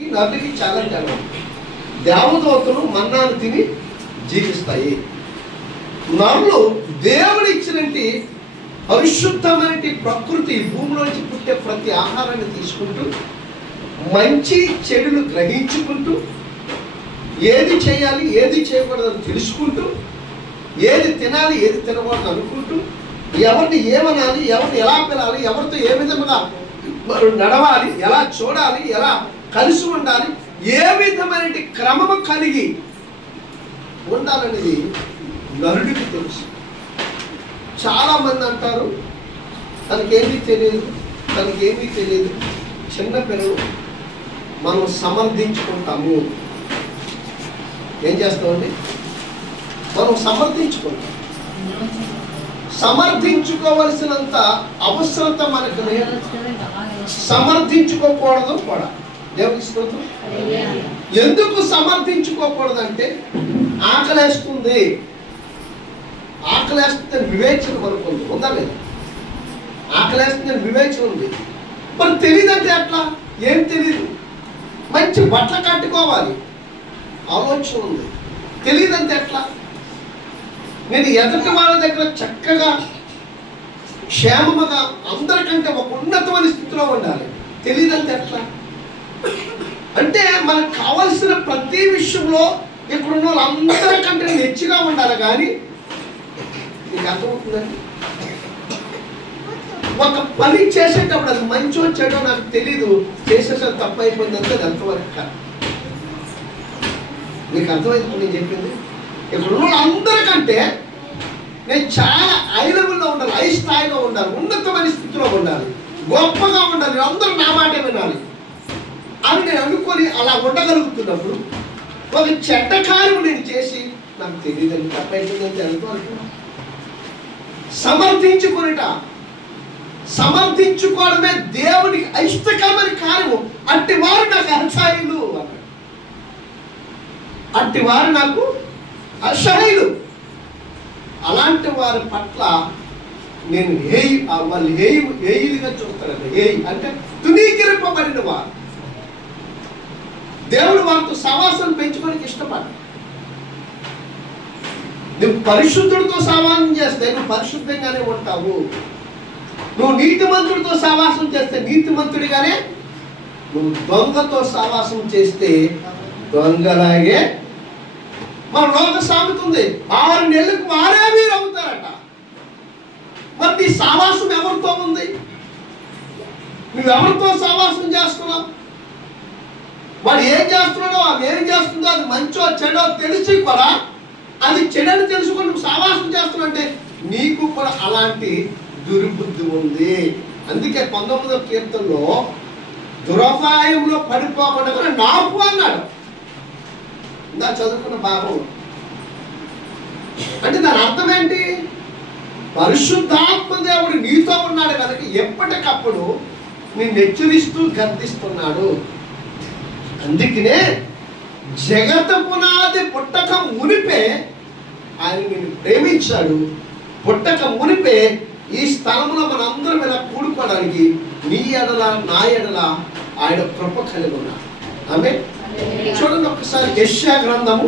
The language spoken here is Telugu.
నరుడికి చాలా తేడా. దేవదూతలు మన్నాను తిని జీవిస్తాయి. నరులు దేవుడు ఇచ్చినటువంటి పరిశుద్ధమైన ప్రకృతి భూమిలోంచి పుట్టే ప్రతి ఆహారాన్ని తీసుకుంటూ మంచి చెడులు గ్రహించుకుంటూ ఏది చేయాలి ఏది చేయకూడదని తెలుసుకుంటూ ఏది తినాలి ఏది తినకూడదు అనుకుంటూ ఎవరిని ఏమనాలి ఎవరిని ఎలా పిలాలి ఎవరితో ఏ విధంగా నడవాలి ఎలా చూడాలి ఎలా కలిసి ఉండాలి ఏ విధమైన క్రమము కలిగి ఉండాలనేది నరుడికి తెలుసు. చాలామంది అంటారు తనకేమీ తెలియదు చిన్న పిల్లలు మనం సమర్థించుకుంటాము. ఏం చేస్తామండి? మనం సమర్థించుకుంటాం. సమర్థించుకోవలసినంత అవసరత మనకు లేదు. సమర్థించుకోకూడదు కూడా. దేవుని స్తోత్రం. ఎందుకు సమర్థించుకోకూడదంటే ఆకలేస్తుంది వివేచన మనకు ఉందా లేదా? ఆకలేస్తుందని వివేచన ఉంది. మరి తెలియదంటే ఎట్లా? ఏం తెలీదు. మంచి బట్టలు కట్టుకోవాలి ఆలోచన ఉంది. తెలియదంటే ఎట్లా? నేను ఎదుటి వాళ్ళ దగ్గర చక్కగా క్షేమముగా అందరికంటే ఒక ఉన్నతమైన స్థితిలో ఉండాలి. తెలియదంటే ఎట్లా? అంటే మనకు కావలసిన ప్రతి విషయంలో ఇక్కడున్న వాళ్ళందరికంటే హెచ్చుగా ఉండాలి. కానీ మీకు అర్థమవుతుందండి? ఒక పని చేసేటప్పుడు అది మంచో చెడో నాకు తెలీదు, చేసేసరికి తప్పు అయిపోయిందంటే అది ఎంతవరకు కాదు. మీకు అర్థమైంది నేను చెప్పింది? ఇక్కడున్న వాళ్ళందరికంటే నేను చాలా హై లెవెల్లో ఉండాలి, హై స్థాయిలో ఉండాలి, ఉన్నతమైన స్థితిలో ఉండాలి, గొప్పగా ఉండాలి, అందరూ నా మాట వినాలి అని నేను అనుకొని అలా ఉండగలుగుతున్నప్పుడు ఒక చెడ్డ కార్యం నేను చేసి నాకు తెలియదని తప్పైపోయిందంటే ఎంతవరకు? సమర్థించుకోవడమే దేవునికి అయిష్టకరమైన కార్యము. అట్టివారు నాకు అసహ్యులు అన్నాడు. అట్టివారు నాకు అసహ్యులు. అలాంటి వారి పట్ల నేను వాళ్ళు హేయులుగా చూస్తానండి. హేయి అంటే తునీకరింపబడిన వారు. దేవుడు వారితో సవాసం పెంచుకోనికి ఇష్టపడ్డాడు. నువ్వు పరిశుద్ధుడితో సహవాసం చేస్తే నువ్వు పరిశుద్ధంగానే ఉంటావు. నువ్వు నీతిమంతుడితో సహవాసం చేస్తే నీతిమంతుడిగానే, నువ్వు దొంగతో సహవాసం చేస్తే దొంగలాగే. మన లోక సామెత ఉంది, 6 నెలలకు వారే మీరు అవుతారట. మరి నీ సహవాసం ఎవరితో ఉంది? నువ్వెవరితో సహవాసం చేస్తున్నావు? వాడు ఏం చేస్తున్నాడో అది ఏం చేస్తుందో అది మంచో చెడో తెలిసి కూడా అది చెడని తెలుసుకొని నువ్వు సహవాసం చేస్తున్నావు అంటే నీకు కూడా అలాంటి దుర్బుద్ధి ఉంది. అందుకే 19వ కీర్తనలో దురపాయంలో పడిపోకుండా కూడా నాపు అన్నాడు. ఇందా చదువుకున్న భాగం అంటే దాని అర్థం ఏంటి? పరిశుద్ధాత్మ దేవుడు నీతో ఉన్నాడు కనుక ఎప్పటికప్పుడు నిన్ను హెచ్చరిస్తూ గర్దిస్తున్నాడు. అందుకనే జగత పునాది పుట్టక మునిపే ఆయన నిన్ను ప్రేమించాడు. పుట్టక మునిపే ఈ స్థలంలో మనందరం ఇలా కూడుకోవడానికి నీ ఎడల నా ఎడల ఆయన కృప కలిగి ఉన్నాడు. ఆమె చూడండి ఒకసారి యెషయా గ్రంథము